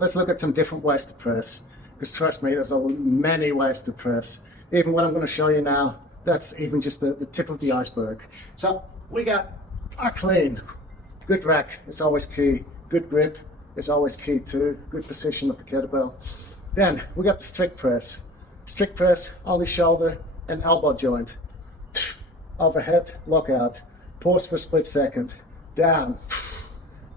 let's look at some different ways to press. Because trust me, there's many ways to press. Even what I'm going to show you now, that's even just the tip of the iceberg. So we got our clean. Good rack is always key. Good grip is always key too. Good position of the kettlebell. Then we got the strict press. Strict press on the shoulder and elbow joint. Overhead, lockout. Pause for a split second. Down.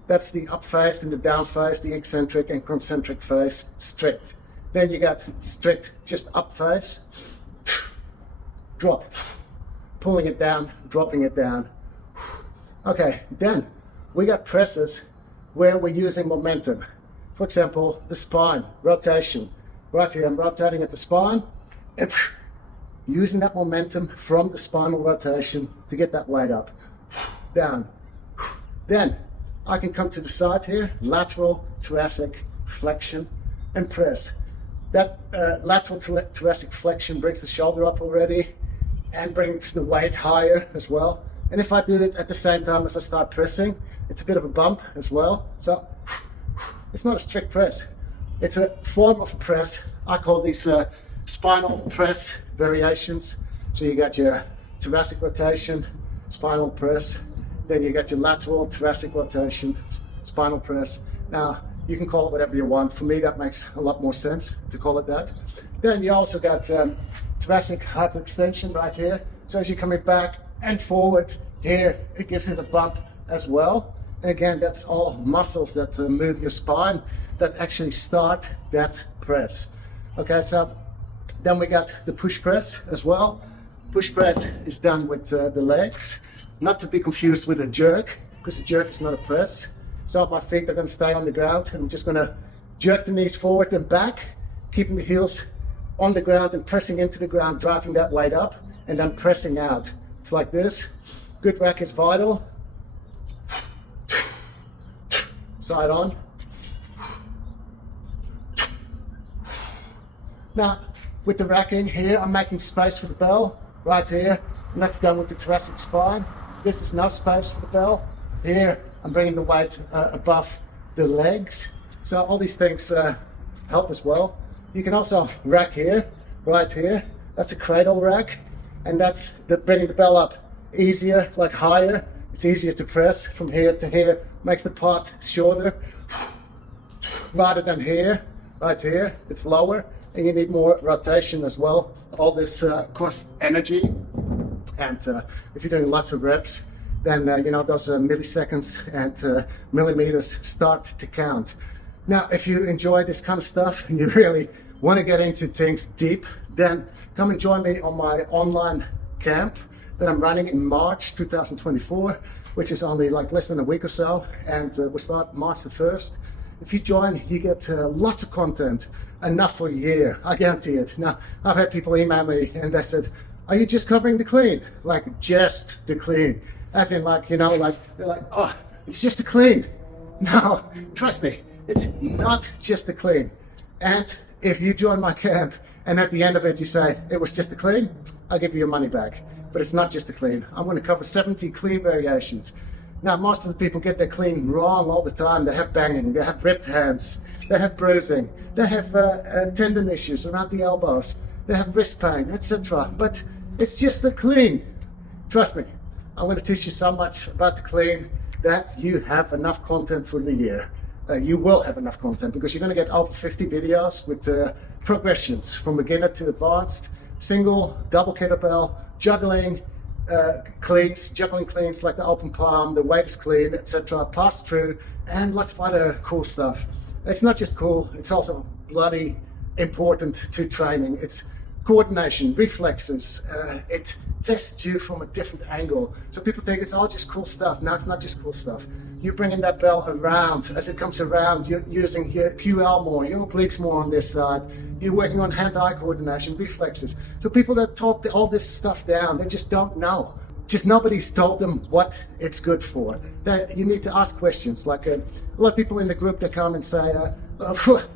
That's the up phase and the down phase, the eccentric and concentric phase. Strict. Then you got strict, just up phase. Drop. Pulling it down, dropping it down. Okay, then we got presses where we're using momentum. For example, the spine, rotation. Right here, I'm rotating at the spine and using that momentum from the spinal rotation to get that weight up, down. Then I can come to the side here, lateral thoracic flexion and press. That lateral thoracic flexion brings the shoulder up already and brings the weight higher as well. And if I do it at the same time as I start pressing, it's a bit of a bump as well. So it's not a strict press. It's a form of a press. I call these spinal press variations. So you got your thoracic rotation, spinal press. Then you got your lateral thoracic rotation, spinal press. Now, you can call it whatever you want. For me, that makes a lot more sense to call it that. Then you also got thoracic hyperextension right here. So as you're coming back and forward here, it gives it a bump as well. And again, that's all muscles that move your spine that actually start that press. Okay, so then we got the push press as well. Push press is done with the legs, not to be confused with a jerk, because a jerk is not a press. So my feet are going to stay on the ground, and I'm just going to jerk the knees forward and back, keeping the heels on the ground and pressing into the ground, driving that weight up, and then pressing out. It's like this. Good rack is vital. Side on. Now, with the racking here, I'm making space for the bell right here, and that's done with the thoracic spine. This is no space for the bell. Here, I'm bringing the weight above the legs. So all these things help as well. You can also rack here, right here. That's a cradle rack, and that's bringing the bell up easier, like higher. It's easier to press from here to here. Makes the part shorter. Rather than here, right here, it's lower, and you need more rotation as well. All this costs energy, and if you're doing lots of reps, then you know those milliseconds and millimeters start to count. Now, if you enjoy this kind of stuff and you really want to get into things deep, then come and join me on my online camp that I'm running in March 2024, which is only like less than a week or so, and we'll start March the 1st. If you join, you get lots of content, enough for a year, I guarantee it. Now, I've had people email me and they said, are you just covering the clean? Like, just the clean. As in, like, you know, like, they're like, oh, it's just the clean. No, trust me, it's not just the clean. And if you join my camp and at the end of it you say, it was just the clean, I'll give you your money back. But it's not just the clean. I'm going to cover 70 clean variations. Now, most of the people get their clean wrong all the time. They have banging, they have ripped hands, they have bruising, they have tendon issues around the elbows, they have wrist pain, etc. But it's just the clean. Trust me, I'm going to teach you so much about the clean that you have enough content for the year. You will have enough content because you're going to get over 50 videos with progressions from beginner to advanced, single, double kettlebell, juggling cleans, juggling cleans like the open palm, the weight is clean, etc. Pass through, and lots of other cool stuff. It's not just cool, it's also bloody important to training. It's coordination, reflexes. It tests you from a different angle. So people think it's all just cool stuff. No, it's not just cool stuff. You're bringing that bell around. As it comes around, you're using your QL more, your obliques more on this side. You're working on hand-eye coordination, reflexes. So people that talk all this stuff down, they just don't know. Just nobody's told them what it's good for. You need to ask questions. Like a lot of people in the group that come and say,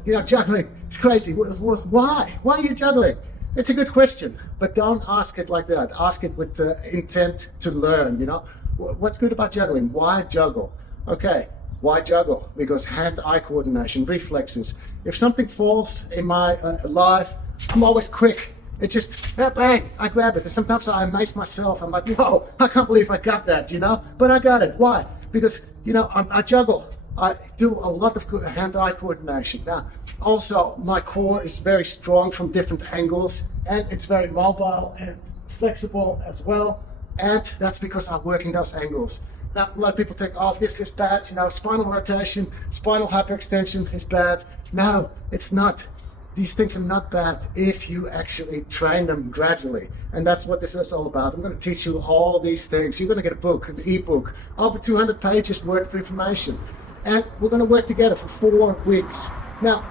you know, juggling, it's crazy. Why? Why are you juggling? It's a good question, but don't ask it like that. Ask it with the intent to learn, you know. What's good about juggling? Why juggle? Okay, Why juggle? Because hand-eye coordination, reflexes. If something falls in my life, I'm always quick. It just, bang, I grab it. And sometimes I amaze myself. I'm like, whoa, I can't believe I got that, you know? But I got it. Why? Because, you know, I juggle. I do a lot of hand-eye coordination. Now, also, my core is very strong from different angles, and it's very mobile and flexible as well. And that's because I work in those angles. Now, a lot of people think, oh, this is bad, you know, spinal rotation, spinal hyperextension is bad. No, it's not. These things are not bad if you actually train them gradually. And that's what this is all about. I'm going to teach you all these things. You're going to get a book, an ebook, over 200 pages worth of information. And we're going to work together for 4 weeks. Now,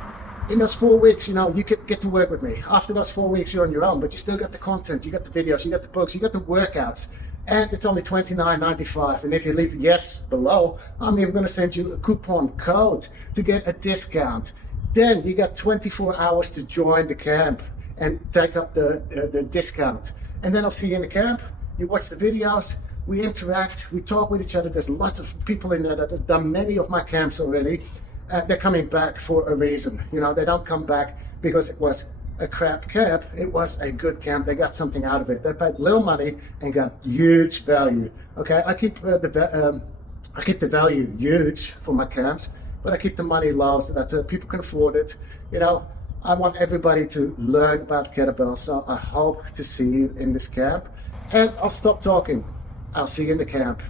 in those 4 weeks, you know, you get to work with me. After those 4 weeks, you're on your own, but you still got the content, you got the videos, you got the books, you got the workouts. And it's only $29.95. And if you leave yes below, I'm even going to send you a coupon code to get a discount. Then you got 24 hours to join the camp and take up the discount. And then I'll see you in the camp. You watch the videos, we interact, we talk with each other. There's lots of people in there that have done many of my camps already. They're coming back for a reason. You know, they don't come back because it was a crap camp. It was a good camp. They got something out of it. They paid little money and got huge value. Okay, I keep the value huge for my camps, but I keep the money low so that people can afford it. You know, I want everybody to learn about kettlebells, so I hope to see you in this camp. And I'll stop talking. I'll see you in the camp.